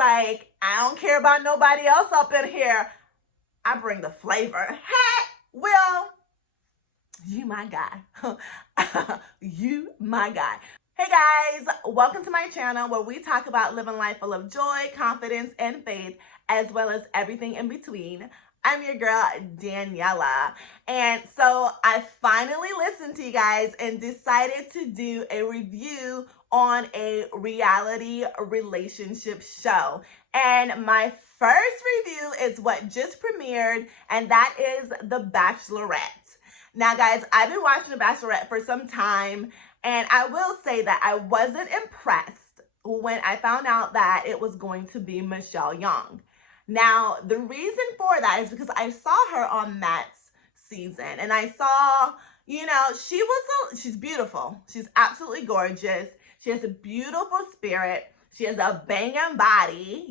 like, I don't care about nobody else up in here. I bring the flavor. Hey, Will, you my guy. You my guy. Hey guys, welcome to my channel where we talk about living life full of joy, confidence, and faith, as well as everything in between. I'm your girl, Daniela. And so I finally listened to you guys and decided to do a review on a reality relationship show. And my first review is what just premiered, and that is The Bachelorette. Now, guys, I've been watching The Bachelorette for some time, and I will say that I wasn't impressed when I found out that it was going to be Michelle Young. Now, the reason for that is because I saw her on Matt's season, and I saw, she's beautiful. She's absolutely gorgeous. She has a beautiful spirit. She has a banging body,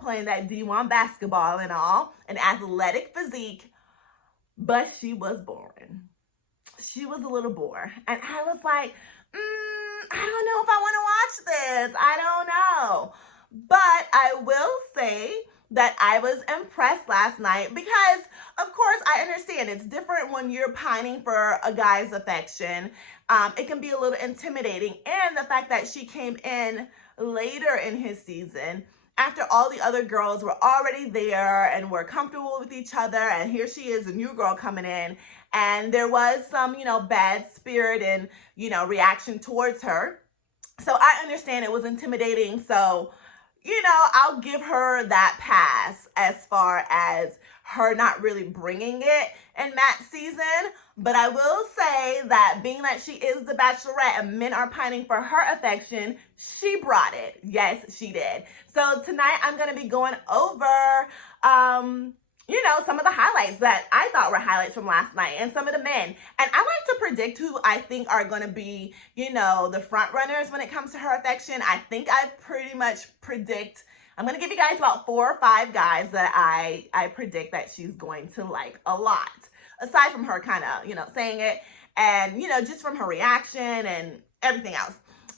playing that D1 basketball and all, an athletic physique, but she was boring. She was a little bore. And I was like, I don't know if I want to watch this. I don't know. But I will say that I was impressed last night because, of course, I understand it's different when you're pining for a guy's affection. It can be a little intimidating. And the fact that she came in later in his season, after all the other girls were already there and were comfortable with each other, and here she is, a new girl coming in, and there was some, bad spirit and, reaction towards her. So I understand it was intimidating. So, I'll give her that pass as far as her not really bringing it in Matt's season. But I will say that being that she is the Bachelorette and men are pining for her affection, she brought it. Yes, she did. So tonight I'm going to be going over, some of the highlights that I thought were highlights from last night and some of the men. And I like to predict who I think are going to be, the front runners when it comes to her affection. I think I pretty much predict, I'm going to give you guys about 4 or 5 guys that I predict that she's going to like a lot. Aside from her kind of, saying it and, just from her reaction and everything else.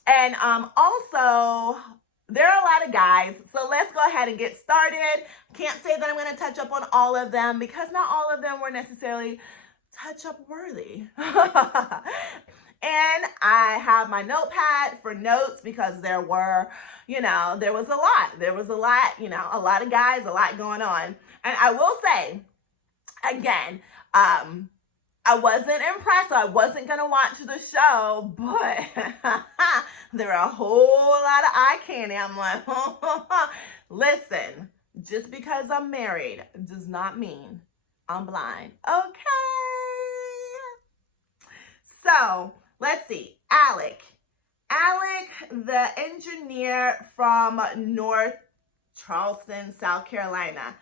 And also, there are a lot of guys, so let's go ahead and get started. Can't say that I'm going to touch up on all of them because not all of them were necessarily touch-up worthy. And I have my notepad for notes because there was a lot. There was a lot, a lot of guys, a lot going on. And I will say, again, I wasn't impressed, so I wasn't going to watch the show, but there are a whole lot of eye candy. I'm like, listen, just because I'm married does not mean I'm blind. Okay. So, let's see. Alec, the engineer from North Charleston, South Carolina.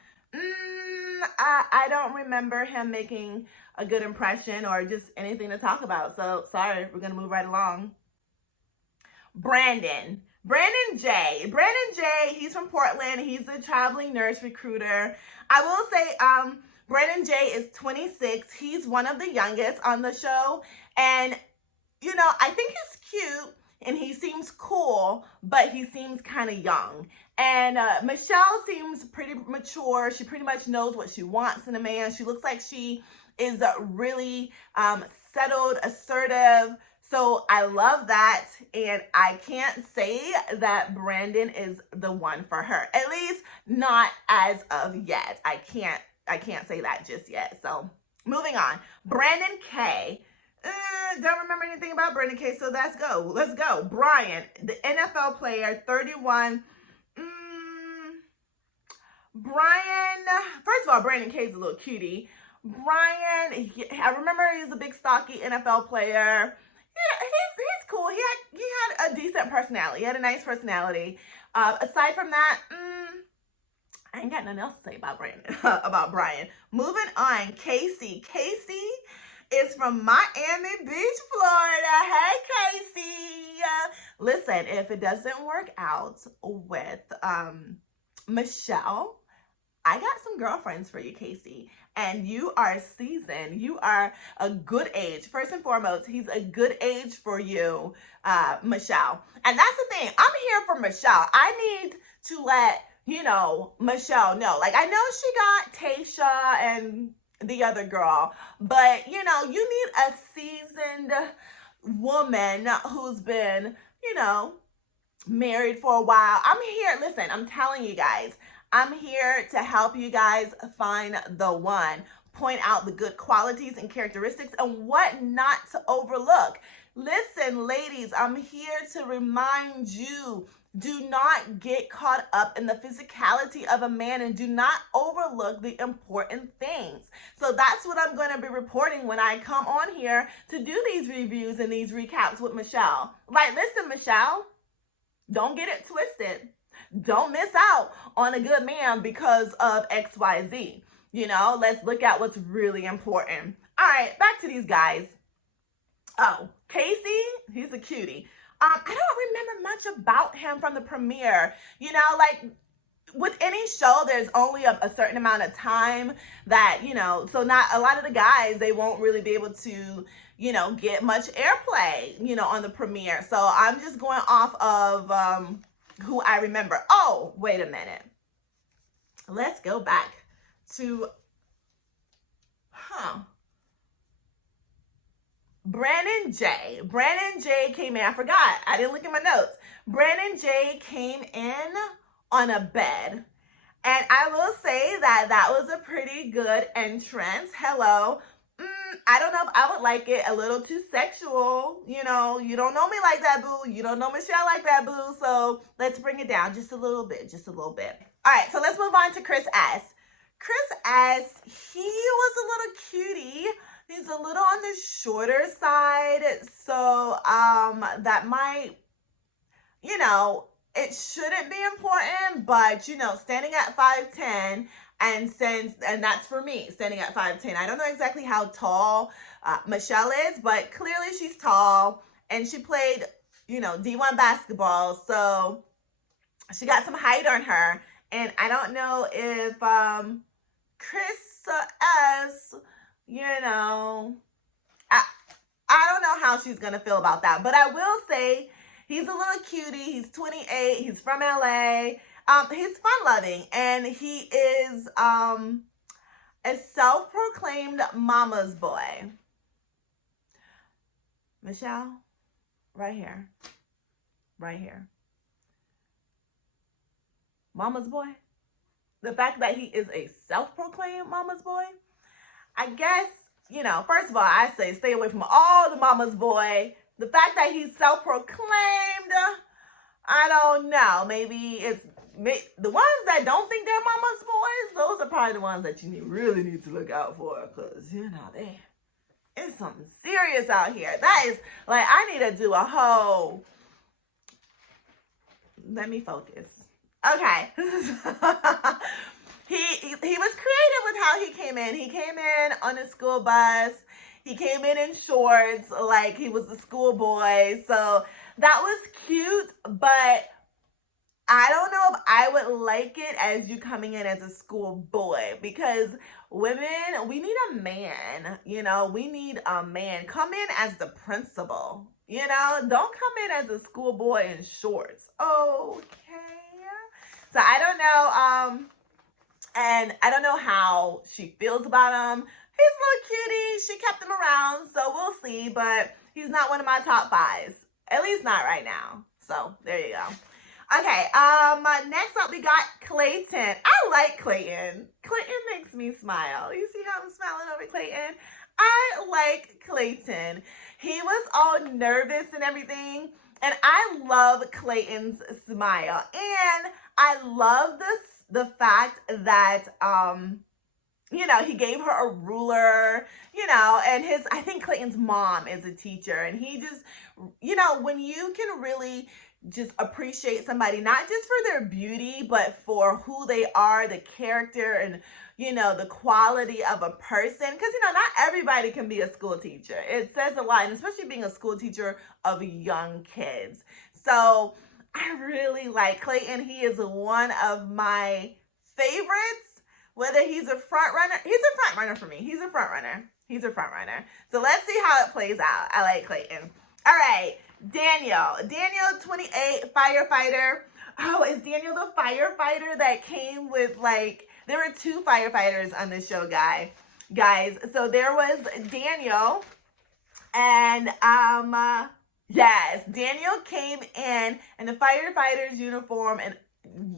I don't remember him making a good impression or just anything to talk about. So, sorry, we're going to move right along. Brandon J. He's from Portland. He's a traveling nurse recruiter. I will say, Brandon J is 26. He's one of the youngest on the show. And, I think he's cute and he seems cool, but he seems kind of young. And Michelle seems pretty mature. She pretty much knows what she wants in a man. She looks like she is really settled, assertive. So I love that. And I can't say that Brandon is the one for her, at least not as of yet. I can't say that just yet. So moving on. Brandon K. Don't remember anything about Brandon K. So let's go. Brian, the NFL player, 31. Brian, first of all, Brandon K is a little cutie. Brian, I remember he's a big stocky NFL player. Yeah, he's cool. He had a decent personality. He had a nice personality. Aside from that, I ain't got nothing else to say about Brian. Moving on, Casey. Casey is from Miami Beach, Florida. Hey, Casey. Listen, if it doesn't work out with Michelle, I got some girlfriends for you, Casey. And you are seasoned. You are a good age. First and foremost, he's a good age for you, Michelle. And that's the thing. I'm here for Michelle. I need to let Michelle. No, like I know she got Tasha and the other girl, but you need a seasoned woman who's been, married for a while. I'm here. Listen, I'm telling you guys, I'm here to help you guys find the one, point out the good qualities and characteristics and what not to overlook. Listen, ladies, I'm here to remind you, do not get caught up in the physicality of a man and do not overlook the important things. So that's what I'm going to be reporting when I come on here to do these reviews and these recaps with Michelle. Like, listen, Michelle, don't get it twisted. Don't miss out on a good man because of XYZ. Let's look at what's really important. All right, back to these guys. Oh, Casey, he's a cutie. I don't remember much about him from the premiere. Like with any show, there's only a certain amount of time that, so not a lot of the guys, they won't really be able to, get much airplay, on the premiere. So I'm just going off of who I remember. Oh, wait a minute. Let's go back to, Brandon J. Brandon J came in. I forgot. I didn't look at my notes. Brandon J came in on a bed. And I will say that was a pretty good entrance. Hello. I don't know if I would like it a little too sexual. You don't know me like that, boo. You don't know Michelle like that, boo. So let's bring it down just a little bit. All right, so let's move on to Chris S. Chris S, he was a little cutie. He's a little on the shorter side. So that might, it shouldn't be important, but standing at 5'10", and that's for me, standing at 5'10". I don't know exactly how tall Michelle is, but clearly she's tall, and she played, D1 basketball, so she got some height on her, and I don't know if Chris S, I don't know how she's gonna feel about that, but I will say he's a little cutie. He's 28. He's from LA. He's fun-loving, and he is a self-proclaimed mama's boy. Michelle, right here. Mama's boy. The fact that he is a self-proclaimed mama's boy, I guess, first of all, I say stay away from all the mama's boy. The fact that he's self-proclaimed, I don't know. Maybe it's the ones that don't think they're mama's boys. Those are probably the ones that you really need to look out for, because it's something serious out here. That is like, I need to do a whole. Let me focus. Okay. He was creative with how he came in. He came in on a school bus. He came in shorts, like he was a schoolboy. So that was cute, but I don't know if I would like it as you coming in as a schoolboy, because women, we need a man, we need a man. Come in as the principal, don't come in as a schoolboy in shorts. Okay. So I don't know, and I don't know how she feels about him. He's a little cutie. She kept him around, so we'll see, but he's not one of my top 5s. At least not right now. So there you go. Okay, next up we got Clayton. I like Clayton. Clayton makes me smile. You see how I'm smiling over Clayton? I like Clayton. He was all nervous and everything, and I love Clayton's smile. And I love the fact that, he gave her a ruler, and I think Clayton's mom is a teacher, and he just, when you can really just appreciate somebody, not just for their beauty, but for who they are, the character, and, the quality of a person. Because, not everybody can be a school teacher. It says a lot, and especially being a school teacher of young kids. So I really like Clayton. He is one of my favorites. Whether he's a front runner, he's a front runner for me. He's a front runner. So let's see how it plays out. I like Clayton. All right, Daniel, 28, firefighter. Oh, is Daniel the firefighter that came with, like, there were two firefighters on this show, guys. So there was Daniel, and yes, Daniel came in the firefighter's uniform and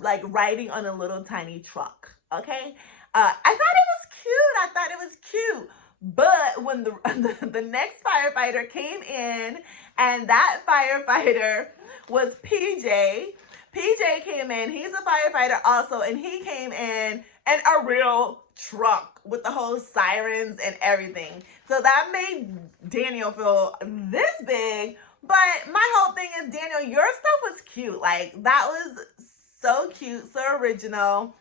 like riding on a little tiny truck. Okay, I thought it was cute. But when the next firefighter came in, and that firefighter was PJ. PJ came in. He's a firefighter also, and he came in a real truck with the whole sirens and everything. So that made Daniel feel this big. But my whole thing is, Daniel, your stuff was cute. Like, that was so cute, so original.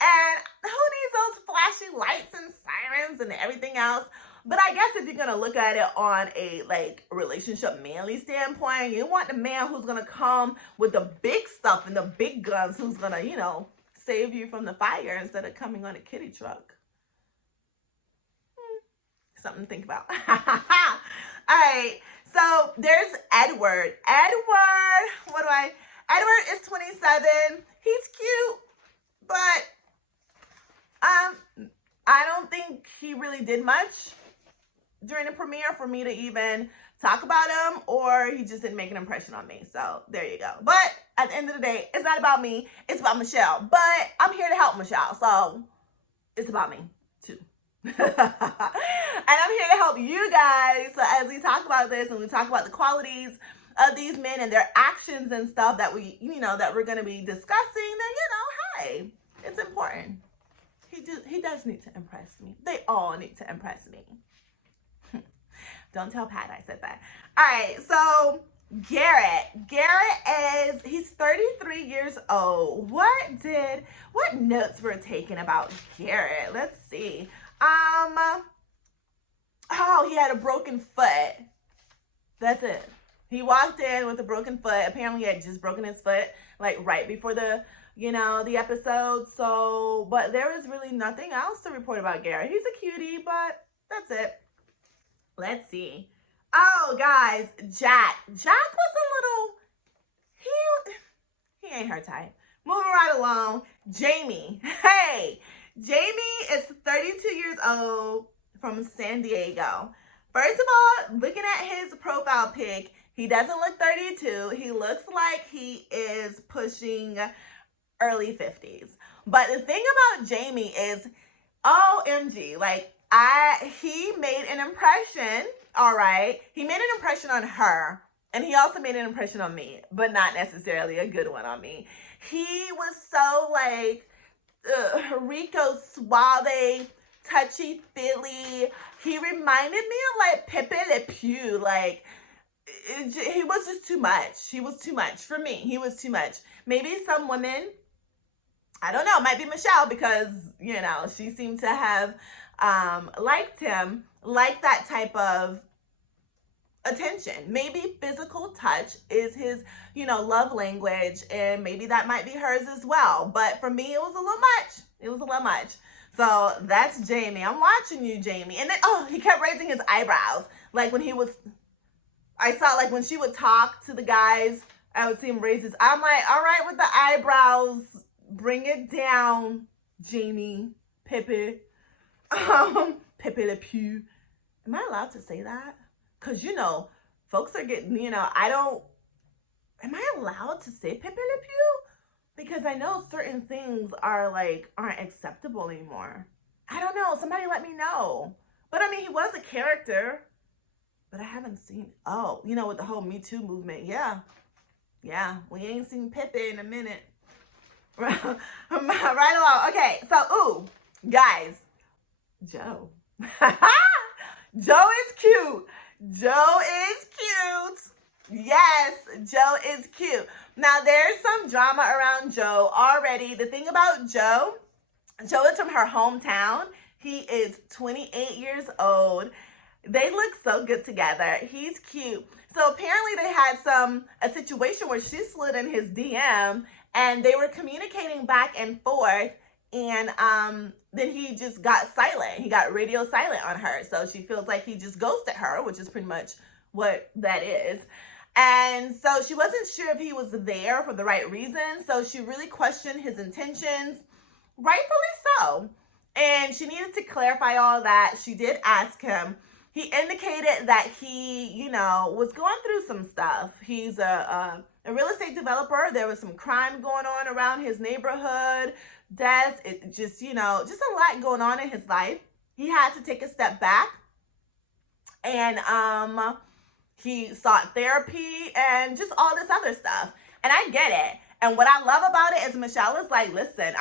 And who needs those flashy lights and sirens and everything else? But I guess if you're going to look at it on a, like, relationship manly standpoint, you want the man who's going to come with the big stuff and the big guns, who's going to, you know, save you from the fire instead of coming on a kiddie truck. Something to think about. All right. So there's Edward. Edward is 27. He's cute, but I don't think he really did much during the premiere for me to even talk about him, or he just didn't make an impression on me. So there you go. But at the end of the day, it's not about me. It's about Michelle. But I'm here to help Michelle. So it's about me too. And I'm here to help you guys. So as we talk about this and we talk about the qualities of these men and their actions and stuff that we, you know, that we're going to be discussing, then, you know, hey, it's important. He does need to impress me. They all need to impress me. Don't tell Pat I said that. All right, so Garrett he's 33 years old. What notes were taken about Garrett? Let's see. Oh, he had a broken foot. That's it. He walked in with a broken foot. Apparently he had just broken his foot, like, right before the episode. So, but there was really nothing else to report about Garrett. He's a cutie, but that's it. Let's see. Oh, guys, Jack was a little, he ain't her type. Moving right along, Jamie. Hey, Jamie is 32 years old from San Diego. First of all, looking at his profile pic, he doesn't look 32. He looks like he is pushing early 50s. But the thing about Jamie is, OMG, like, he made an impression, all right? He made an impression on her, and he also made an impression on me, but not necessarily a good one on me. He was so, like, Rico Suave, touchy-feely. He reminded me of, like, Pepe Le Pew. Like, he was just too much. He was too much. For me, he was too much. Maybe some women, I don't know, might be Michelle, because, you know, she seemed to have liked him, like that type of attention. Maybe physical touch is his, you know, love language, and maybe that might be hers as well. But for me, it was a little much. It was a little much. So that's Jamie. I'm watching you, Jamie. And then, he kept raising his eyebrows. Like, I saw, like, when she would talk to the guys, I would see him raise his, I'm like, all right, with the eyebrows, bring it down, Jamie, Pepe. Pepe Le Pew. Am I allowed to say that? Because, you know, folks are getting, you know, am I allowed to say Pepe Le Pew? Because I know certain things aren't acceptable anymore. I don't know. Somebody let me know. But I mean, he was a character. But I haven't seen, you know, with the whole Me Too movement. Yeah, we ain't seen Pepe in a minute. Right along. Okay, so, guys, Joe. Joe is cute. Joe is cute. Yes, Joe is cute. Now, there's some drama around Joe already. The thing about Joe is from her hometown. He is 28 years old. They look so good together. He's cute. So apparently they had a situation where she slid in his DM, and they were communicating back and forth, and then he just got silent. He got radio silent on her. So she feels like he just ghosted her, which is pretty much what that is. And so she wasn't sure if he was there for the right reason. So she really questioned his intentions, rightfully so. And she needed to clarify all that. She did ask him. He indicated that he, was going through some stuff. He's a real estate developer. There was some crime going on around his neighborhood, deaths, just a lot going on in his life. He had to take a step back, and he sought therapy and just all this other stuff. And I get it. And what I love about it is Michelle is like, listen,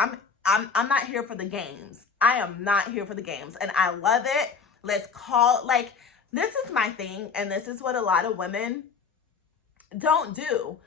I'm not here for the games. I am not here for the games. And I love it. Let's call, this is my thing. And this is what a lot of women don't do.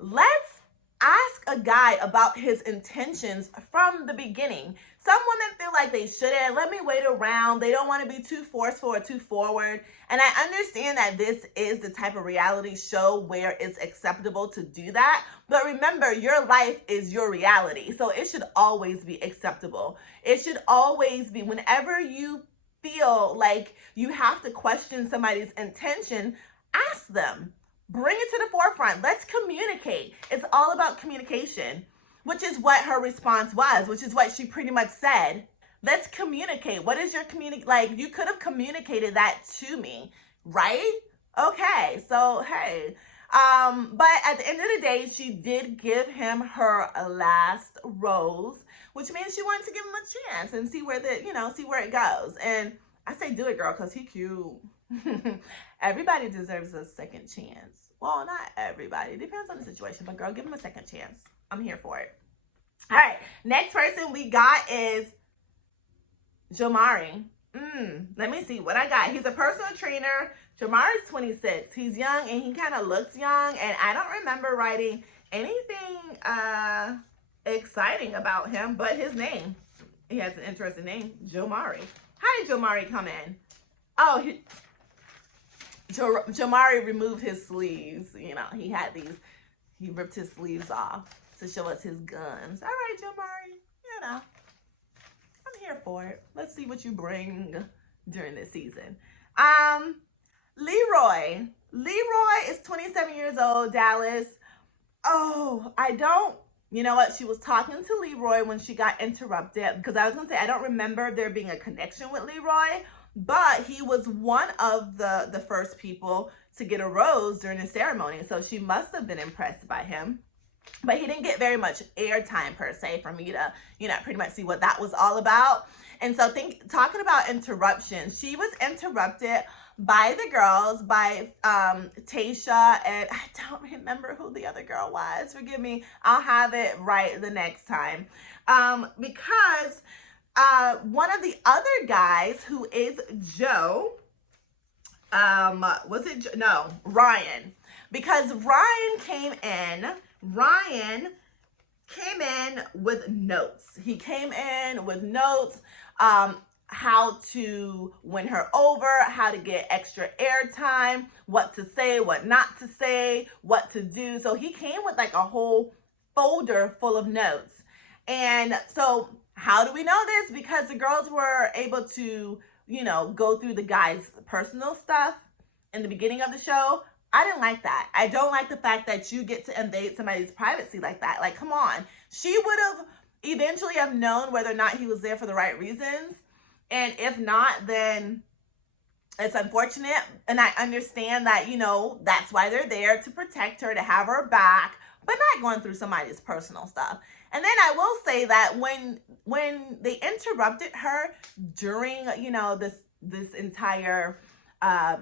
Let's ask a guy about his intentions from the beginning. Some women feel like they shouldn't. Let me wait around. They don't want to be too forceful or too forward. And I understand that this is the type of reality show where it's acceptable to do that. But remember, your life is your reality. So it should always be acceptable. It should always be, whenever you feel like you have to question somebody's intention, ask them. Bring it to the forefront. Let's communicate. It's all about communication, which is what her response was, which is what she pretty much said. Let's communicate. What is your you could have communicated that to me, right? Okay, so hey. But at the end of the day, she did give him her last rose, which means she wanted to give him a chance and see where see where it goes. And I say do it, girl, because he cute. Everybody deserves a second chance. Well, not everybody. It depends on the situation. But girl, give him a second chance. I'm here for it. All right. Next person we got is Jamari. Let me see what I got. He's a personal trainer. Jamari's 26. He's young and he kind of looks young. And I don't remember writing anything exciting about him, but his name. He has an interesting name, Jamari. How did Jamari come in? Oh, Jamari removed his sleeves. He ripped his sleeves off to show us his guns. All right, Jamari, I'm here for it. Let's see what you bring during this season. Leroy is 27 years old, Dallas. Oh, you know what? She was talking to Leroy when she got interrupted, because I was going to say, I don't remember there being a connection with Leroy, but he was one of the first people to get a rose during the ceremony. So she must have been impressed by him. But he didn't get very much airtime per se for me to, pretty much see what that was all about. And so talking about interruptions, she was interrupted by the girls, by Tasha, and I don't remember who the other girl was. Forgive me. I'll have it right the next time. Because one of the other guys, who is Joe, Ryan. Because Ryan came in with notes. He came in with notes, how to win her over, how to get extra airtime, what to say, what not to say, what to do. So he came with a whole folder full of notes. And so how do we know this? Because the girls were able to, go through the guy's personal stuff in the beginning of the show. I didn't like that. I don't like the fact that you get to invade somebody's privacy like that. Come on. She would have eventually have known whether or not he was there for the right reasons. And if not, then it's unfortunate. And I understand that, that's why they're there, to protect her, to have her back, but not going through somebody's personal stuff. And then I will say that when they interrupted her during, this entire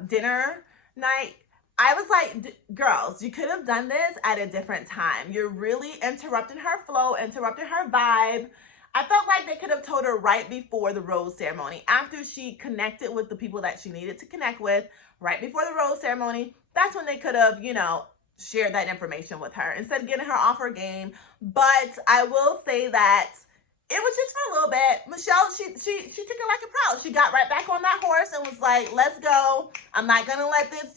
dinner night, I was like, girls, you could have done this at a different time. You're really interrupting her flow, interrupting her vibe. I felt like they could have told her right before the rose ceremony, after she connected with the people that she needed to connect with, right before the rose ceremony. That's when they could have, shared that information with her instead of getting her off her game. But I will say that it was just for a little bit. Michelle, she took it like a pro. She got right back on that horse and was like, let's go. I'm not going to let this,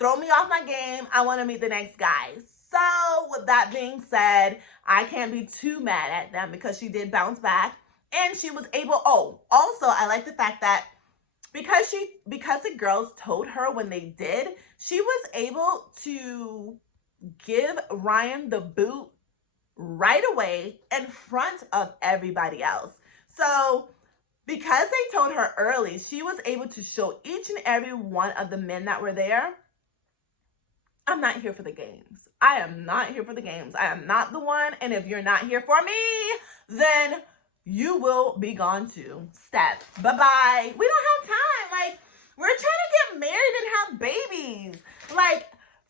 throw me off my game. I want to meet the next guy. So with that being said, I can't be too mad at them because she did bounce back and she was able. Oh, also, I like the fact that because the girls told her when they did, she was able to give Ryan the boot right away in front of everybody else. So because they told her early, she was able to show each and every one of the men that were there, I'm not here for the games. I am not here for the games. I am not the one. And if you're not here for me, then you will be gone too. Step. Bye-bye. We don't have time. Like, we're trying to get married and have babies. Like,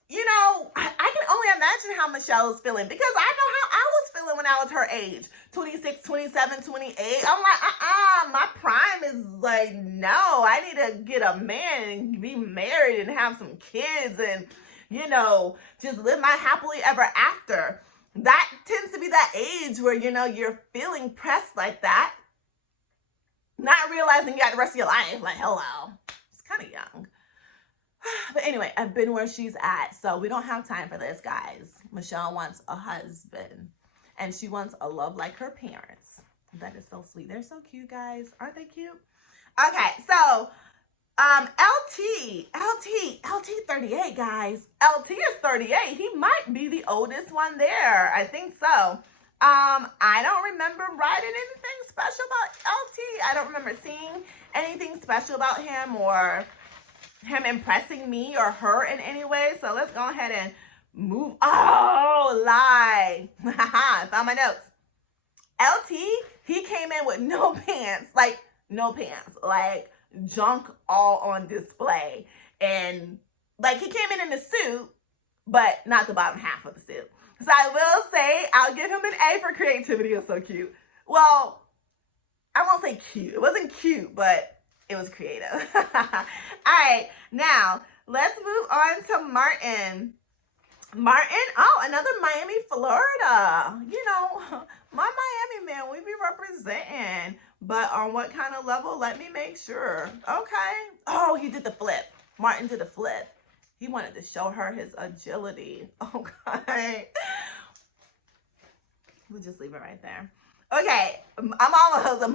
you know, I can only imagine how Michelle is feeling, because I know how I was feeling when I was her age. 26, 27, 28. I'm like, my prime is like, no, I need to get a man and be married and have some kids and, you know, just live my happily ever after. That tends to be that age where, you know, you're feeling pressed like that, not realizing you got the rest of your life. Like, hello. It's kind of young. But anyway, I've been where she's at, so we don't have time for this, guys. Michelle wants a husband, and she wants a love like her parents. That is so sweet. They're so cute, guys. Aren't they cute? Okay, so LT 38, guys. LT is 38. He might be the oldest one there. I think so. I don't remember writing anything special about LT. I don't remember seeing anything special about him or him impressing me or her in any way. So let's go ahead and move. Oh, lie. I found my notes. LT, he came in with no pants. Like, no pants. Like, junk all on display. And, like, he came in a suit, but not the bottom half of the suit. So I will say, I'll give him an A for creativity. It's so cute. Well, I won't say cute. It wasn't cute, but it was creative. All right, now let's move on to Martin. Martin, oh, another Miami, Florida. You know, my Miami man, we be representing. But on what kind of level? Let me make sure. Okay. Oh, he did the flip. Martin did the flip. He wanted to show her his agility. Okay. We'll just leave it right there. Okay, I'm almost.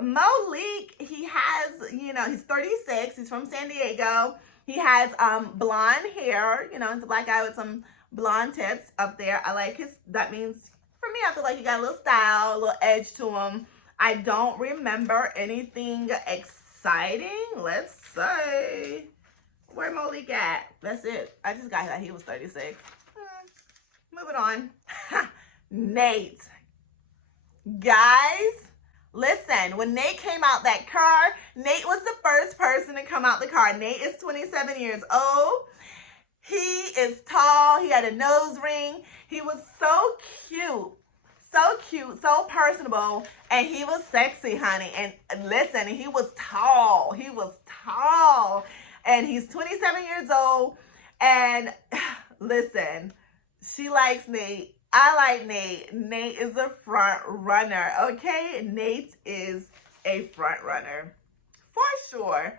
Malik, he has, you know, he's 36. He's from San Diego. He has blonde hair. You know, he's a black guy with some blonde tips up there. I like his, that means, for me, I feel like he got a little style, a little edge to him. I don't remember anything exciting. Let's say, where Malik at? That's it. I just got that he was 36. Moving on. Nate. Guys, listen, when Nate came out that car, Nate was the first person to come out the car. Nate is 27 years old. He is tall. He had a nose ring. He was so cute, so personable, and he was sexy, honey. And listen, he was tall. And he's 27 years old. And listen, she likes Nate. I like Nate. Nate is a front runner, okay? Nate is a front runner, for sure.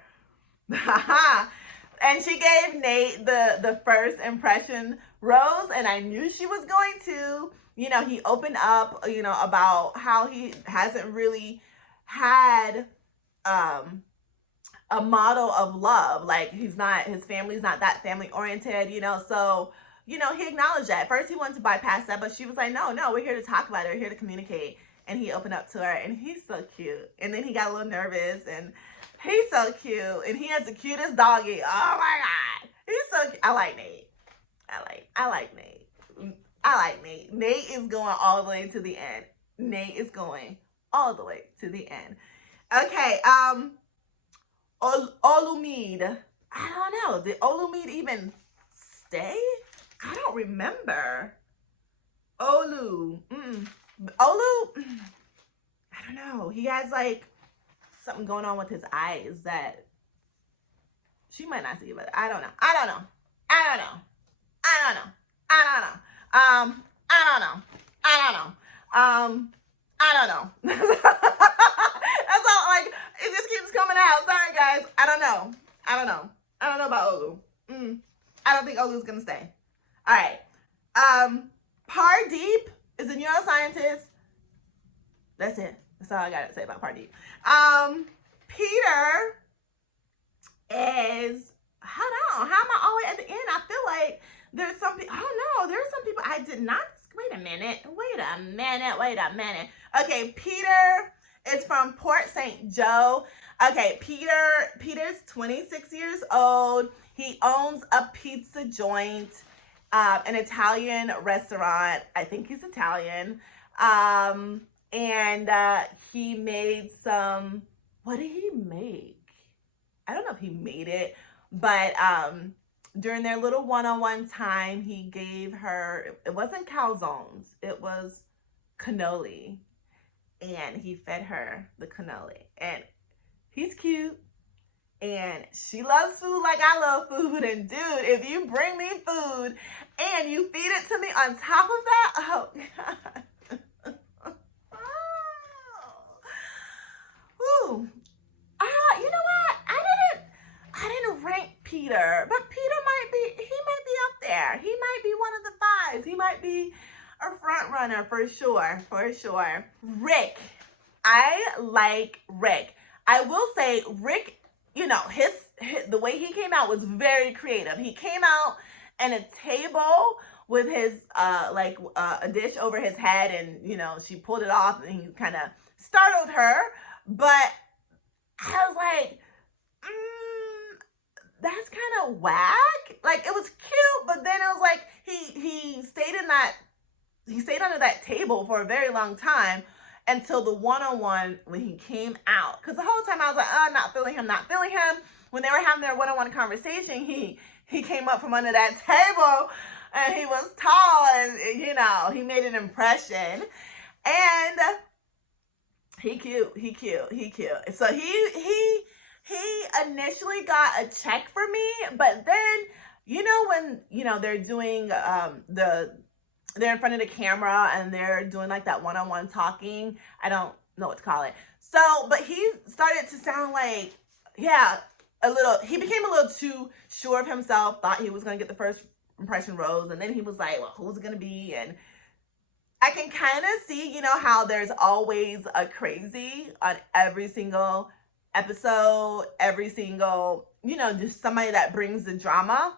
And she gave Nate the first impression rose, and I knew she was going to. You know, he opened up, you know, about how he hasn't really had a model of love. Like, his family's not that family oriented, you know, so, you know, he acknowledged that. At first, he wanted to bypass that, but she was like, no, we're here to talk about it. We're here to communicate. And he opened up to her, and he's so cute. And then he got a little nervous, and he's so cute. And he has the cutest doggy. Oh, my God. He's so cute. I like Nate. I like Nate. Nate is going all the way to the end. Nate is going all the way to the end. Okay, Olumide. I don't know. Did Olumide even stay? I don't remember. Olu, I don't know. He has like something going on with his eyes that she might not see, but I don't know. That's all, like, it just keeps coming out. Sorry, guys. I don't know about Olu. I don't think Olu's gonna stay. All right. Pardeep is a neuroscientist. That's it. That's all I gotta say about Pardeep. Peter is, hold on, how am I always at the end? I feel like there's some people, oh no, there's some people I did not, wait a minute. Okay, Peter is from Port St. Joe. Okay, Peter's 26 years old. He owns a pizza joint, an Italian restaurant. I think he's Italian. And he made some, what did he make? I don't know if he made it, but during their little one-on-one time, he gave her, it wasn't calzones, it was cannoli. And he fed her the cannoli. And he's cute. And she loves food like I love food. And dude, if you bring me food and you feed it to me on top of that, oh God. Ooh. You know what? I didn't rank Peter, but Peter might be up there. He might be one of the fives. He might be a front runner for sure. Rick. I like Rick. I will say Rick, you know, his the way he came out was very creative. He came out in a table with his a dish over his head, and you know, she pulled it off and he kind of startled her, but I was like, that's kind of whack. Like, it was cute, but then it was like he stayed under that table for a very long time until the one-on-one when he came out. Because the whole time I was like, oh, not feeling him. When they were having their one-on-one conversation, he came up from under that table and he was tall and, you know, he made an impression. And he cute. So he initially got a check for me, but then, you know, when, you know, they're doing they're in front of the camera and they're doing like that one-on-one talking. I don't know what to call it. So, but he started to sound like, yeah, he became a little too sure of himself, thought he was going to get the first impression rose. And then he was like, well, who's it going to be? And I can kind of see, you know, how there's always a crazy on every single episode, every single, you know, just somebody that brings the drama.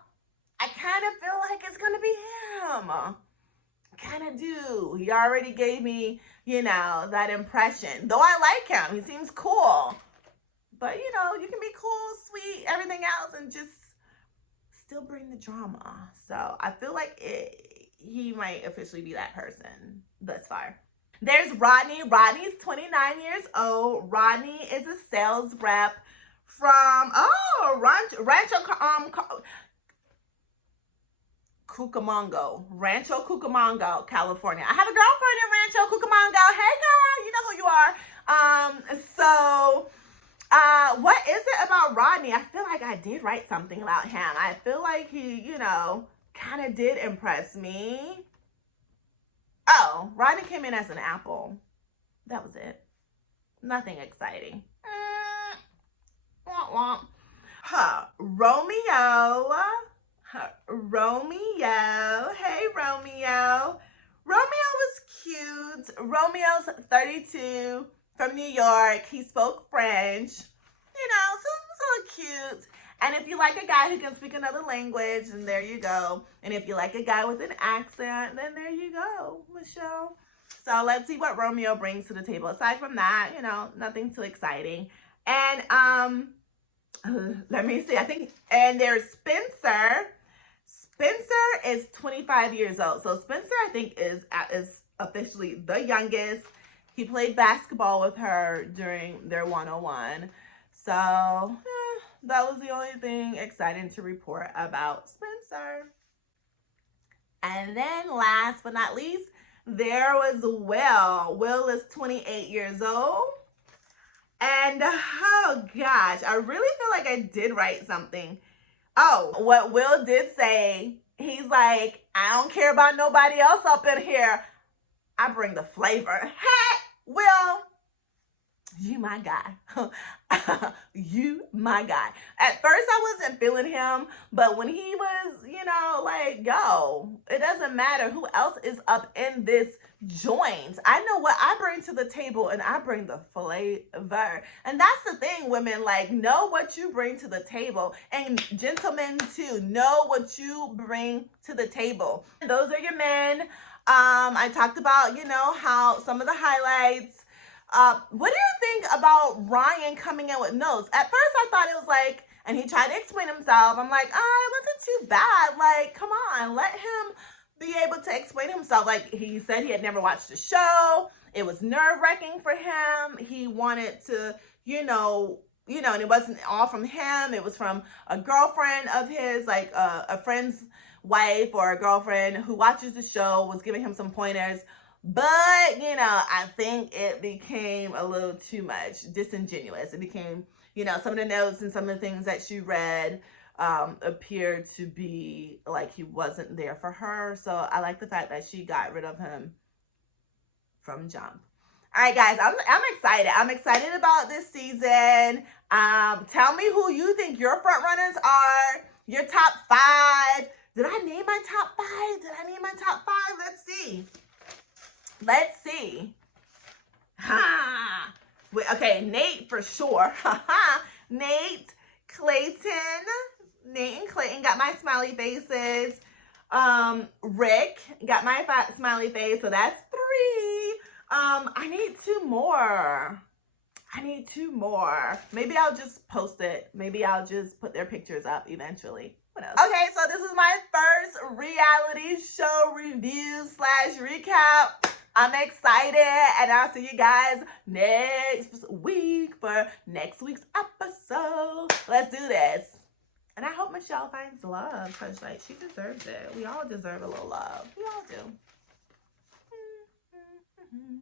I kind of feel like it's going to be him. Kind of do. He already gave me, you know, that impression. Though I like him. He seems cool. But, you know, you can be cool, sweet, everything else, and just still bring the drama. So I feel like he might officially be that person thus far. There's Rodney. Rodney's 29 years old. Rodney is a sales rep from, Rancho Cucamonga, California. I have a girlfriend in Rancho Cucamonga. Hey girl, you know who you are. So what is it about Rodney? I feel like I did write something about him. I feel like he, you know, kind of did impress me. Oh, Rodney came in as an apple. That was it. Nothing exciting. Womp womp. Romeo. Hey, Romeo. Romeo was cute. Romeo's 32, from New York. He spoke French. You know, so cute. And if you like a guy who can speak another language, then there you go. And if you like a guy with an accent, then there you go, Michelle. So let's see what Romeo brings to the table. Aside from that, you know, nothing too exciting. And let me see. And there's Spencer. Spencer is 25 years old. So Spencer, I think, is officially the youngest. He played basketball with her during their one-on-one. So that was the only thing exciting to report about Spencer. And then last but not least, there was Will. Will is 28 years old. And oh gosh, I really feel like I did write something. Oh, what Will did say, he's like, I don't care about nobody else up in here. I bring the flavor. Hey, Will, you my guy. You my guy. At first I wasn't feeling him, but when he was, like, yo, it doesn't matter who else is up in this joint. I know what I bring to the table, and I bring the flavor. And that's the thing, women, like, know what you bring to the table. And gentlemen too, know what you bring to the table. Those are your men. I talked about, how some of the highlights. What do you think about Ryan coming in with notes? At first I thought it was like, and he tried to explain himself. I'm like, it wasn't too bad. Like, come on, let him be able to explain himself. Like, he said he had never watched the show. It was nerve-wracking for him. He wanted to, and it wasn't all from him. It was from a girlfriend of his, like a friend's wife or a girlfriend who watches the show was giving him some pointers. But, I think it became a little too much disingenuous. It became, some of the notes and some of the things that she read appeared to be like he wasn't there for her. So I like the fact that she got rid of him from jump. All right, guys, I'm excited. I'm excited about this season. Tell me who you think your front runners are, your top 5. Did I name my top 5? Let's see. Okay, Nate for sure. Nate and Clayton got my smiley faces. Rick got my smiley face, so that's 3. I need 2 more. Maybe I'll just post it. Maybe I'll just put their pictures up eventually. What else? Okay, so this is my first reality show review / recap. I'm excited, and I'll see you guys next week for next week's episode. Let's do this. And I hope Michelle finds love, because, like, she deserves it. We all deserve a little love. We all do.